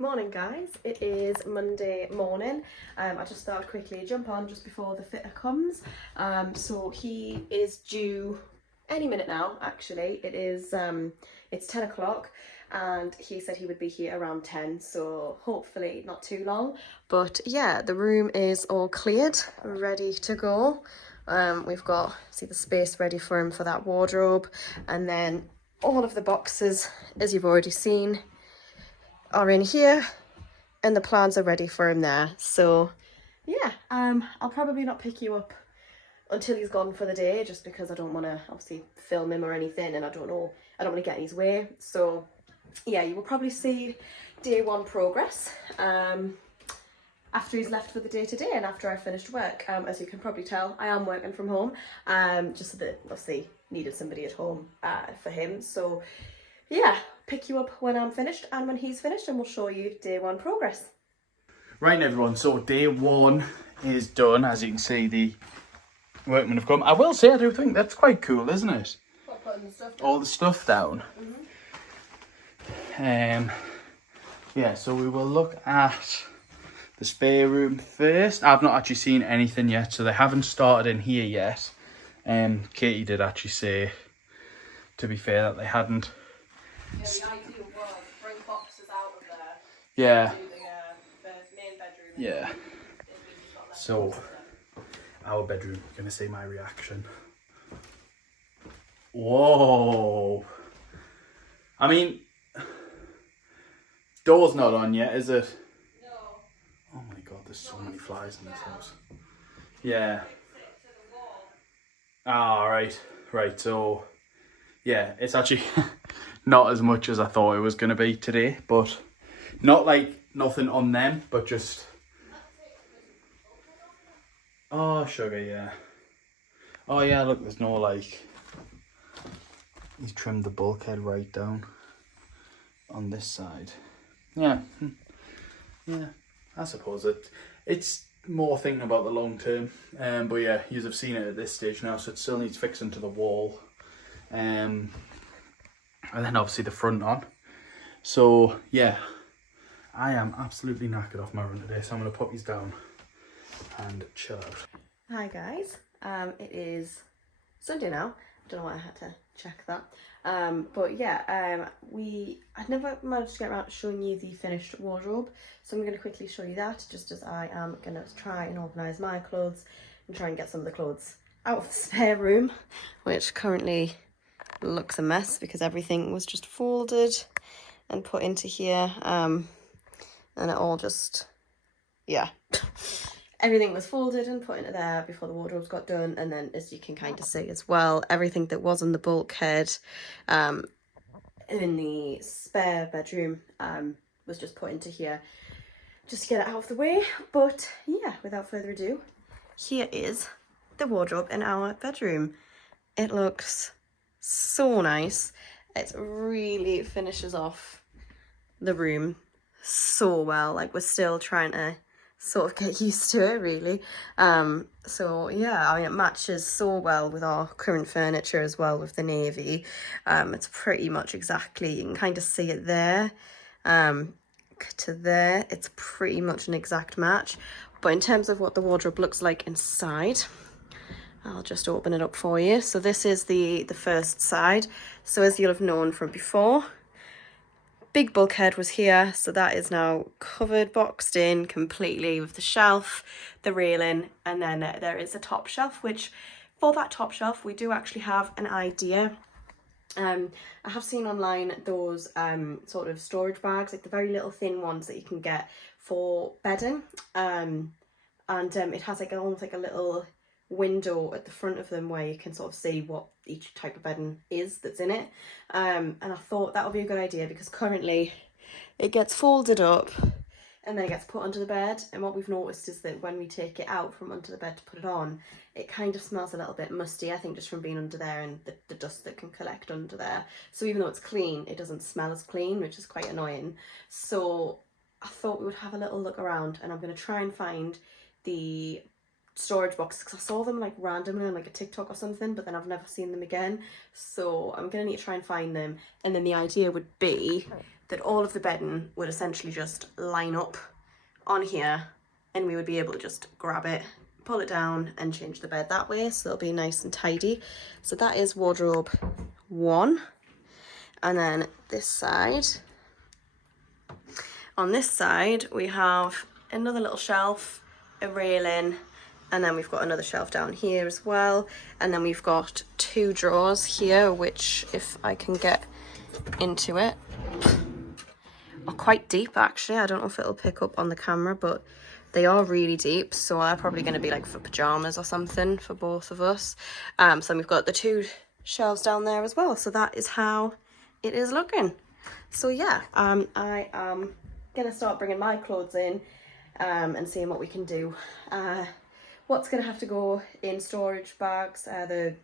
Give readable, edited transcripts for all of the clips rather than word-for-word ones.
Morning guys, it is Monday morning. I just thought I'd quickly jump on just before the fitter comes. So he is due any minute now actually. It's 10 o'clock and he said he would be here around 10, so hopefully not too long. But yeah, the room is all cleared, ready to go. We've got, see, the space ready for him for that wardrobe, and then all of the boxes, as you've already seen, are in here and the plans are ready for him there. So yeah, I'll probably not pick you up until he's gone for the day, just because I don't want to obviously film him or anything, and I don't want to get in his way. So yeah, you will probably see day one progress after he's left for the day today and after I finished work. As you can probably tell, I am working from home, just so that obviously needed somebody at home for him. So yeah, pick you up when I'm finished and when he's finished, and we'll show you day one progress. Right everyone, so day one is done. As you can see, the workmen have come. I will say, I do think that's quite cool, isn't it? What, putting the stuff down? All the stuff down. Mm-hmm. Yeah, so we will look at the spare room first. I've not actually seen anything yet, so they haven't started in here yet. Katie did actually say, to be fair, that they hadn't. Yeah, the ideal was bring boxes out of there. Yeah. To the main bedroom. Yeah. So, our bedroom, you're going to see my reaction. Whoa. I mean, door's not on yet, is it? No. Oh my god, there's so many flies in this house. Yeah. Ah, right. Right, so, yeah, it's actually not as much as I thought it was going to be today, but not like nothing on them, but just... Oh, sugar, yeah. Oh, yeah, look, there's no, like... He's trimmed the bulkhead right down on this side. Yeah. Yeah, I suppose it's more thinking about the long term. But yeah, you have seen it at this stage now, so it still needs fixing to the wall. And then obviously the front on. So yeah, I am absolutely knackered off my run today, so I'm going to put these down and chill out. Hi guys, it is Sunday now. I don't know why I had to check that. But yeah, I'd never managed to get around to showing you the finished wardrobe, so I'm going to quickly show you that, just as I am going to try and organise my clothes and try and get some of the clothes out of the spare room, which currently looks a mess because everything was just folded and put into here, and it all just, yeah. Everything was folded and put into there before the wardrobes got done, and then, as you can kind of see as well, everything that was on the bulkhead in the spare bedroom was just put into here just to get it out of the way. But yeah, without further ado, here is the wardrobe in our bedroom. It looks so nice. It really finishes off the room so well. Like, we're still trying to sort of get used to it, really. So yeah, I mean, it matches so well with our current furniture as well, with the navy. It's pretty much exactly, you can kind of see it there to there. It's pretty much an exact match. But in terms of what the wardrobe looks like inside, I'll just open it up for you. So this is the first side. So as you'll have known from before, big bulkhead was here, so that is now covered, boxed in completely with the shelf, the railing, and then there is a top shelf, which for that top shelf we do actually have an idea. I have seen online those sort of storage bags, like the very little thin ones that you can get for bedding, and it has like almost like a little window at the front of them where you can sort of see what each type of bedding is that's in it, and I thought that would be a good idea, because currently it gets folded up and then it gets put under the bed, and what we've noticed is that when we take it out from under the bed to put it on, it kind of smells a little bit musty, I think, just from being under there and the dust that can collect under there. So even though it's clean, it doesn't smell as clean, which is quite annoying. So I thought we would have a little look around, and I'm going to try and find the storage boxes, because I saw them like randomly on like a TikTok or something, but then I've never seen them again. So I'm gonna need to try and find them, and then the idea would be that all of the bedding would essentially just line up on here, and we would be able to just grab it, pull it down and change the bed that way, so it'll be nice and tidy. So that is wardrobe 1. And then this side, on this side we have another little shelf, a railing, and then we've got another shelf down here as well, and then we've got 2 drawers here, which, if I can get into it, are quite deep actually. I don't know if it'll pick up on the camera, but they are really deep, so they're probably going to be like for pajamas or something for both of us. So we've got the 2 shelves down there as well, so that is how it is looking. So yeah, I am gonna start bringing my clothes in and seeing what we can do. What's gonna have to go in storage bags, what they're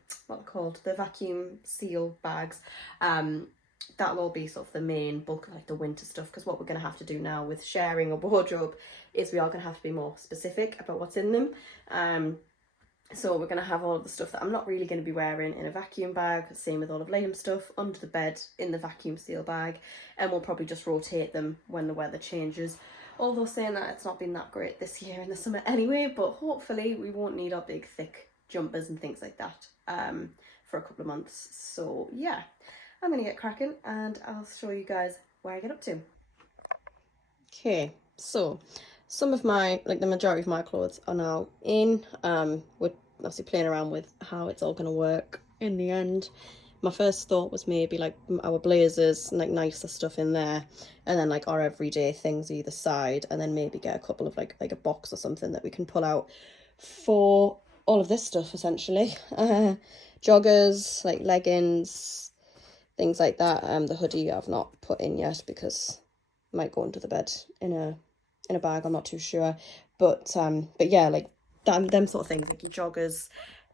called, the vacuum seal bags. That'll all be sort of the main bulk of like the winter stuff, because what we're going to have to do now with sharing a wardrobe is we are going to have to be more specific about what's in them. So we're going to have all of the stuff that I'm not really going to be wearing in a vacuum bag, same with all of Liam's stuff, under the bed in the vacuum seal bag, and we'll probably just rotate them when the weather changes. Although saying that, it's not been that great this year in the summer anyway, but hopefully we won't need our big thick jumpers and things like that for a couple of months. So yeah, I'm going to get cracking and I'll show you guys where I get up to. Okay, so some of my, like the majority of my clothes are now in. We're obviously playing around with how it's all going to work in the end. My first thought was maybe like our blazers and like nicer stuff in there, and then like our everyday things either side, and then maybe get a couple of like a box or something that we can pull out for all of this stuff essentially. Joggers, like leggings, things like that. The hoodie I've not put in yet because it might go under the bed in a bag, I'm not too sure. But yeah, like them sort of things, like your joggers,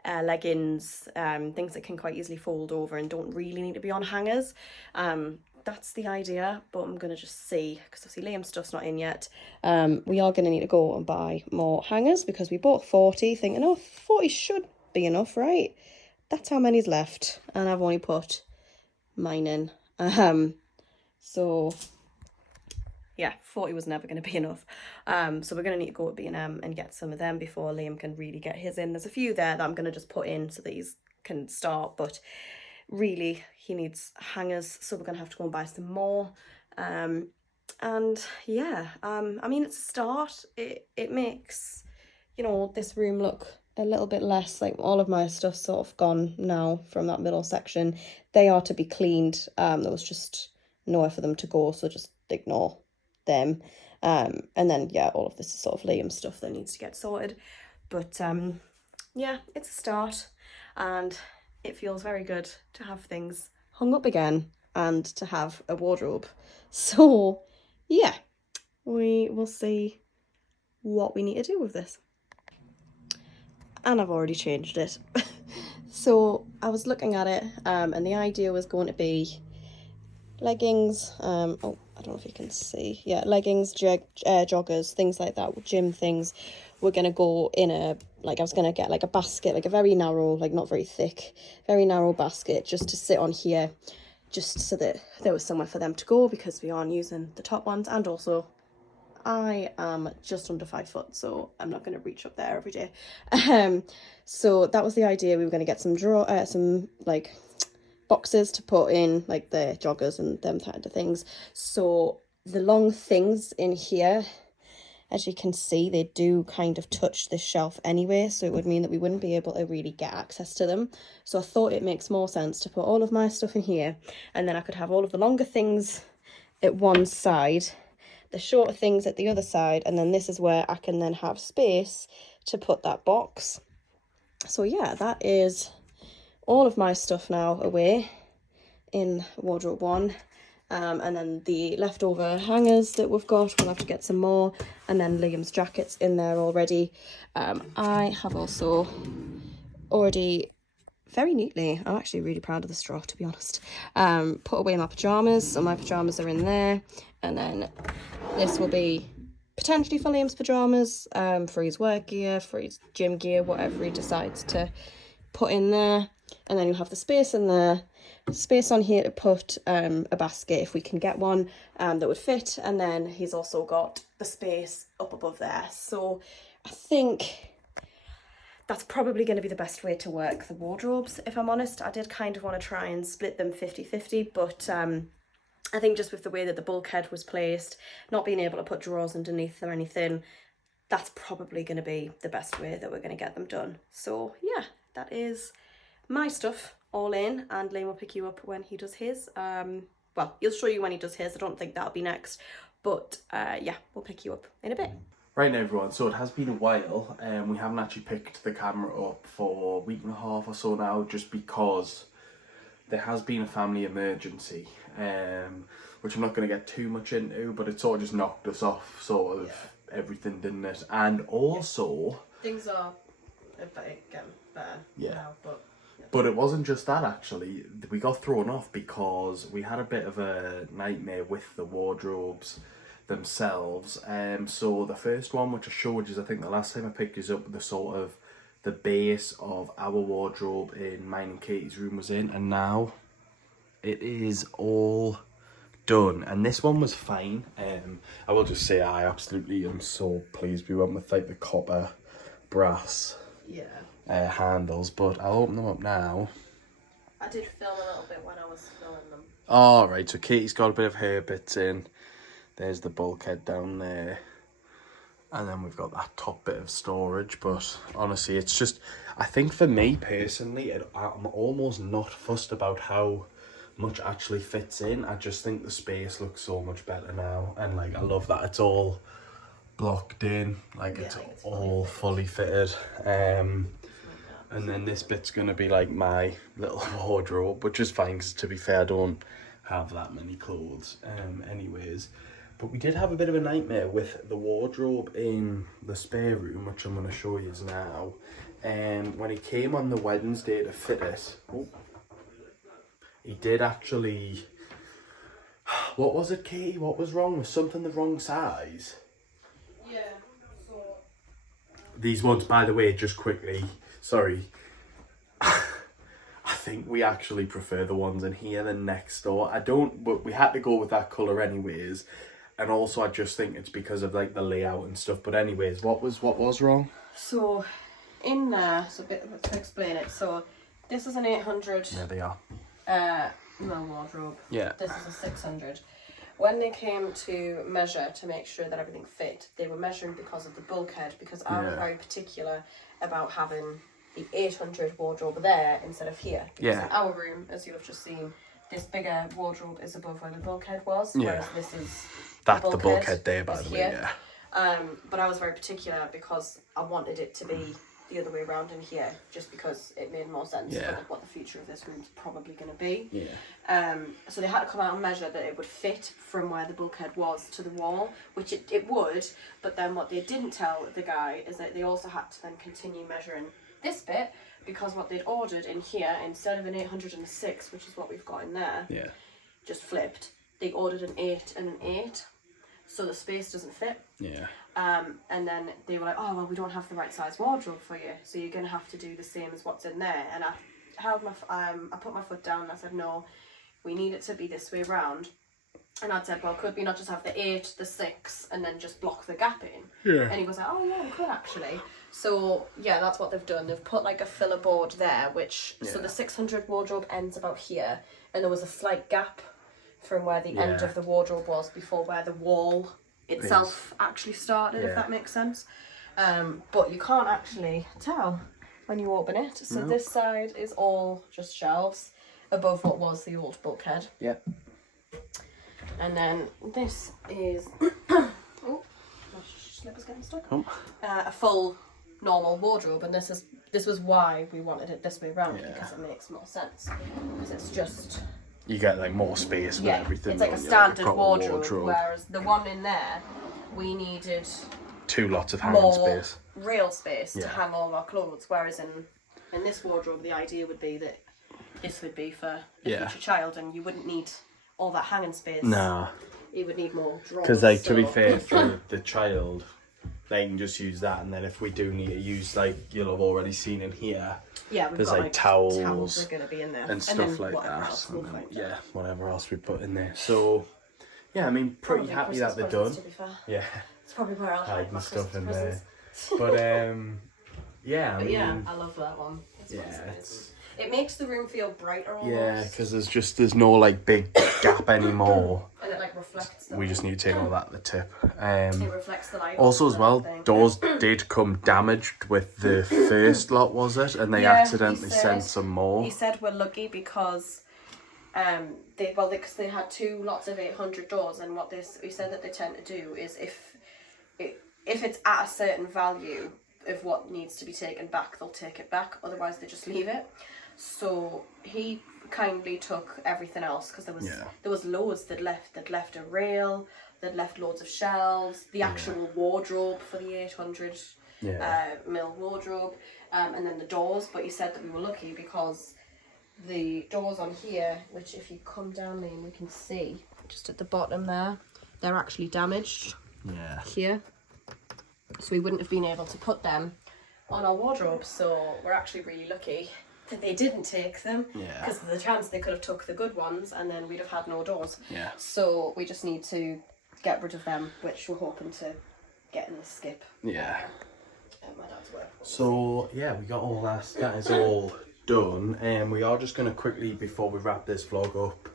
leggings, things that can quite easily fold over and don't really need to be on hangers. That's the idea, but I'm gonna just see, because obviously Liam's stuff's not in yet. We are gonna need to go and buy more hangers because we bought 40 thinking, oh, 40 should be enough, right? That's how many's left, and I've only put mine in. So yeah, 40 was never going to be enough. So we're going to need to go to B&M and get some of them before Liam can really get his in. There's a few there that I'm going to just put in so that he can start, but really he needs hangers, so we're going to have to go and buy some more. And yeah, I mean, it's a start. It makes, you know, this room look a little bit less, like all of my stuff's sort of gone now from that middle section. They are to be cleaned. There was just nowhere for them to go, so just ignore them. And then yeah, all of this is sort of Liam stuff that needs to get sorted. But yeah, it's a start, and it feels very good to have things hung up again and to have a wardrobe. So yeah, we will see what we need to do with this. And I've already changed it. So I was looking at it, and the idea was going to be leggings, oh, I don't know if you can see, yeah, leggings, joggers, things like that, gym things. We're going to go in a, like I was going to get like a basket, like a very narrow, like not very thick, very narrow basket, just to sit on here, just so that there was somewhere for them to go, because we aren't using the top ones. And also I am just under 5 foot, so I'm not going to reach up there every day. So that was the idea. We were going to get some like boxes to put in like the joggers and them kind of things. So the long things in here, as you can see, they do kind of touch this shelf anyway, so it would mean that we wouldn't be able to really get access to them. So I thought it makes more sense to put all of my stuff in here, and then I could have all of the longer things at one side, the shorter things at the other side, and then this is where I can then have space to put that box. So yeah, that is all of my stuff now away in wardrobe 1. And then the leftover hangers that we've got, we'll have to get some more, and then Liam's jackets in there already. I have also already, very neatly, I'm actually really proud of the straw, to be honest, put away my pyjamas, so my pyjamas are in there, and then this will be potentially for Liam's pyjamas, for his work gear, for his gym gear, whatever he decides to put in there. And then you'll have the space in there space on here to put a basket if we can get one that would fit, and then he's also got the space up above there. So I think that's probably going to be the best way to work the wardrobes, if I'm honest. I did kind of want to try and split them 50-50, but I think just with the way that the bulkhead was placed, not being able to put drawers underneath or anything, that's probably going to be the best way that we're going to get them done. So yeah, that is my stuff all in, and Liam will pick you up when he does his. Well, he'll show you when he does his. I don't think that'll be next, but yeah, we'll pick you up in a bit. Right now, everyone, so it has been a while, and we haven't actually picked the camera up for a week and a half or so now, just because there has been a family emergency, which I'm not going to get too much into, but it sort of just knocked us off sort of everything, didn't it? And also... Things are getting better now, but... But it wasn't just that, actually. We got thrown off because we had a bit of a nightmare with the wardrobes themselves. So the first one, which I showed you, I think the last time I picked you up, the sort of the base of our wardrobe in mine and Katie's room was in, and now it is all done. And this one was fine. I will just say I absolutely am so pleased we went with like the copper brass handles, but I'll open them up now. I did film a little bit when I was filming them. All right, so Katie's got a bit of her bits in. There's the bulkhead down there. And then we've got that top bit of storage. But honestly, it's just... I think for me personally, I'm almost not fussed about how much actually fits in. I just think the space looks so much better now. And like, I love that it's all blocked in. Like, it's all fully fitted. And then this bit's going to be like my little wardrobe, which is fine because, to be fair, I don't have that many clothes anyways. But we did have a bit of a nightmare with the wardrobe in the spare room, which I'm going to show you now. When he came on the Wednesday to fit it, he did actually... What was it, Katie? What was wrong? Was something the wrong size? Yeah, so... These ones, by the way, just quickly... Sorry. I think we actually prefer the ones in here than next door. But we had to go with that colour anyways. And also I just think it's because of like the layout and stuff. But anyways, what was wrong? So in there, so a bit to explain it. So this is an 800 There they are. mil wardrobe. Yeah. This is a 600. When they came to measure to make sure that everything fit, they were measuring because of the bulkhead, because I was very particular about having the 800 wardrobe there instead of here. Because in our room, as you've just seen, this bigger wardrobe is above where the bulkhead was, whereas this is That's the bulkhead there, by the way, yeah. But I was very particular because I wanted it to be the other way around in here, just because it made more sense for what the future of this room's probably going to be. Yeah. So they had to come out and measure that it would fit from where the bulkhead was to the wall, which it would, but then what they didn't tell the guy is that they also had to then continue measuring this bit, because what they'd ordered in here, instead of an 806, which is what we've got in there, just flipped, they ordered an 8 and an 8, so the space doesn't fit. Yeah. And then they were like, oh, well, we don't have the right size wardrobe for you, so you're going to have to do the same as what's in there. And I put my foot down and I said, no, we need it to be this way round. And I'd said, well, could we not just have the 8, the 6, and then just block the gap in? Yeah. And he was like, oh, yeah, we could actually. So, yeah, that's what they've done. They've put, like, a filler board there, which... So the 600 wardrobe ends about here, and there was a slight gap from where the end of the wardrobe was before where the wall itself actually started, if that makes sense. But you can't actually tell when you open it. So this side is all just shelves above what was the old bulkhead. Yeah. And then this is oh, my slipper's getting stuck. A full normal wardrobe, and this was why we wanted it this way around, because it makes more sense. Because it's just You get like more space for everything. It's like a standard wardrobe, whereas the one in there, we needed 2 lots of hanging space. Real space to hang all our clothes. Whereas in this wardrobe, the idea would be that this would be for the future child, and you wouldn't need all that hanging space. Nah. You would need more drawers. Because, like, to be fair, for the child, they can just use that, and then if we do need to use, like you'll have already seen in here, Yeah, we've there's got like towels Towels are going to be in there. and stuff then like whatever that. else And we'll then, find. yeah, whatever else we put in there. So yeah, I mean, pretty Probably happy Christmas that they're done. presents, to be fair. Yeah, It's probably where I'll hide hiding my stuff Christmas in there. presents. But yeah, I But mean, yeah, I love that one. It's yeah, amazing. it's, It makes the room feel brighter almost. yeah, because there's no like big gap anymore. And it like reflects the We just need to take all that at the tip. It reflects the light. Also as and well, everything. doors did come damaged with the first lot, was it? And they Yeah, he accidentally said- sent some more. He said we're lucky because because they had 2 lots of 800 doors, and he said that they tend to do is if it's at a certain value of what needs to be taken back, they'll take it back. Otherwise, they just leave it. So he kindly took everything else because there was loads that left. That left a rail. That left loads of shelves. The actual wardrobe for the 800 mil wardrobe, and then the doors. But he said that we were lucky because the doors on here, which if you come down there, we can see just at the bottom there, they're actually damaged. Yeah. Here. So we wouldn't have been able to put them on our wardrobe. So we're actually really lucky that they didn't take them. Yeah. Because of the chance they could have took the good ones and then we'd have had no doors. Yeah. So we just need to get rid of them, which we're hoping to get in the skip. Yeah. At my dad's work. So yeah, we got all that. That is all done. And we are just going to quickly, before we wrap this vlog up,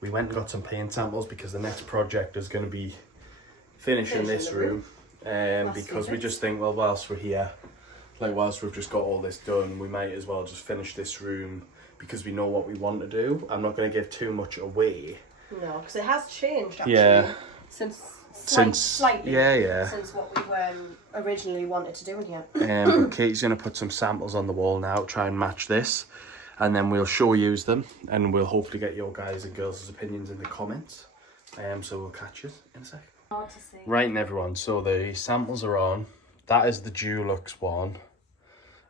we went and got some paint samples because the next project is going to be finishing this the room. Because we just think, well, whilst we're here, like whilst we've just got all this done, we might as well just finish this room because we know what we want to do. I'm not going to give too much away. No, because it has changed actually. Yeah. Since Slightly. Yeah. Since what we originally wanted to do in here. But Katie's going to put some samples on the wall now, try and match this, and then we'll show you them, and we'll hopefully get your guys' and girls' opinions in the comments. So we'll catch you in a sec. Hard to see. Right, and everyone, so the samples are on. That is the Dulux one.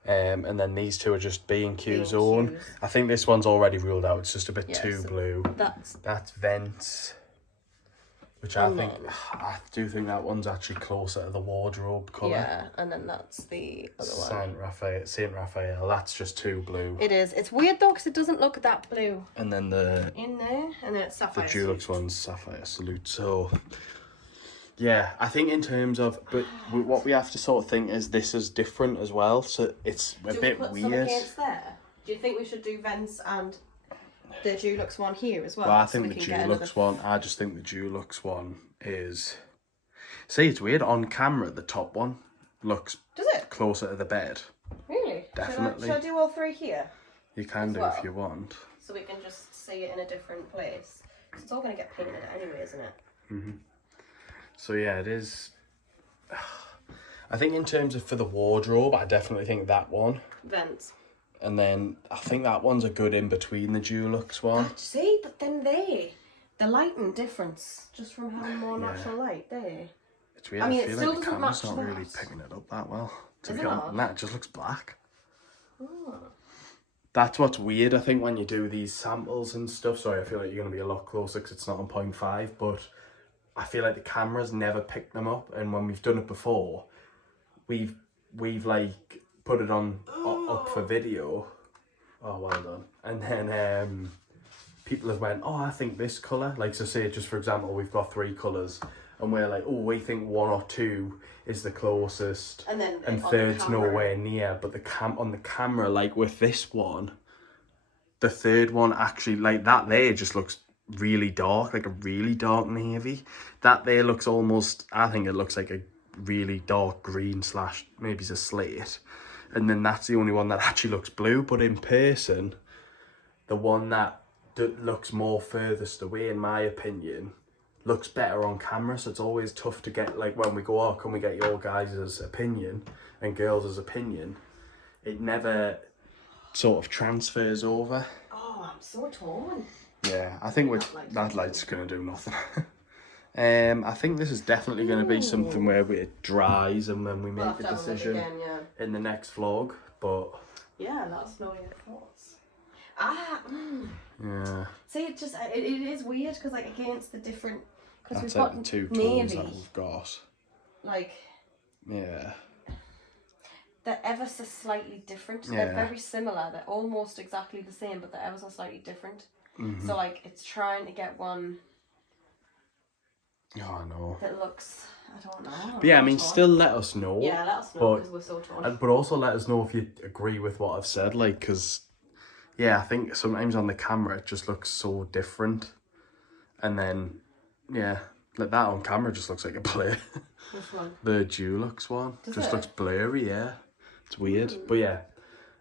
And then these two are just B&Q's own. B&Q's. I think this one's already ruled out. It's just a bit too so blue. That's Vents. Which I do think that one's actually closer to the wardrobe colour. Yeah, and then that's the other one. Saint Raphael. That's just too blue. It is. It's weird though because it doesn't look that blue And then the in there, and then it's sapphire. Dulux one's Sapphire Salute. So yeah, I think in terms of, but what we have to sort of think is this is different as well. So it's a Do bit we put weird. some against there? Do you think we should do Vents and the Dulux one here as well? Well, I so think we the can get Dulux another- one. I just think the Dulux one is. See, it's weird. On camera, the top one looks Does it? closer to the bed. Really? Definitely. Should I do all 3 here? You can do well. if you want. So we can just see it in a different place. 'Cause it's all going to get painted anyway, isn't it? So yeah, it is. I think in terms of for the wardrobe, I definitely think that one. Vents. And then I think that one's a good in between the Dulux one. See, but then the lighting difference, just from having more natural light there. It's weird. I mean, I it feel still like the doesn't camera's match not really that. picking it up that well. To Is be it honest, not? nah, it just looks black. Oh. That's what's weird, I think, when you do these samples and stuff. Sorry, I feel like you're going to be a lot closer because it's not on 0.5, but I feel like the cameras never pick them up. And when we've done it before, we've like put it on up for video. Oh, well done. And then people have went, oh, I think this colour. Like, so say, just for example, we've got 3 colours. And we're like, oh, we think 1 or 2 is the closest. And then And on the third's camera- nowhere near. But on the camera, like with this one, the third one actually, like that there just looks really dark, like a really dark navy. That there looks almost, I think it looks like a really dark green / maybe it's a slate. And then that's the only one that actually looks blue. But in person, the one that looks more furthest away, in my opinion, looks better on camera. So it's always tough to get, like when we go, oh, can we get your guys' opinion and girls' opinion? It never sort of transfers over. Oh, I'm so torn. Yeah, I think that light's going to do nothing. I think this is definitely going to be something where it dries and then we We'll make have a to have a look decision again, yeah. in the next vlog. But Yeah, let us know your thoughts. yeah, See, it is weird because like against the different, because we've that's like got the 2 tones navy, that we've got. like Yeah. They're ever so slightly different. Yeah. They're very similar. They're almost exactly the same, but they're ever so slightly different. Mm-hmm. So like, it's trying to get one Oh, I know. that looks, I don't know. But yeah, I I'm mean, torn. still let us know. Yeah, let us know but- because we're so torn. But also let us know if you agree with what I've said, like, because, yeah, I think sometimes on the camera it just looks so different. And then, yeah, like that on camera just looks like a blur. Which one? The Dulux one Does just it? looks blurry, yeah. It's weird, but yeah.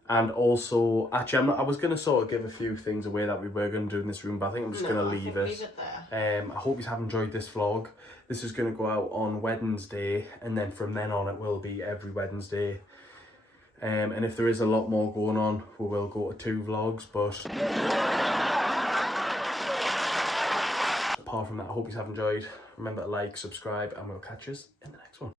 And also, actually, I was going to sort of give a few things away that we were going to do in this room, but I think I'm just going to leave it. Leave it there. I hope you have enjoyed this vlog. This is going to go out on Wednesday, and then from then on it will be every Wednesday. And if there is a lot more going on, we will go to 2 vlogs, but apart from that, I hope you have enjoyed. Remember to like, subscribe, and we'll catch you in the next one.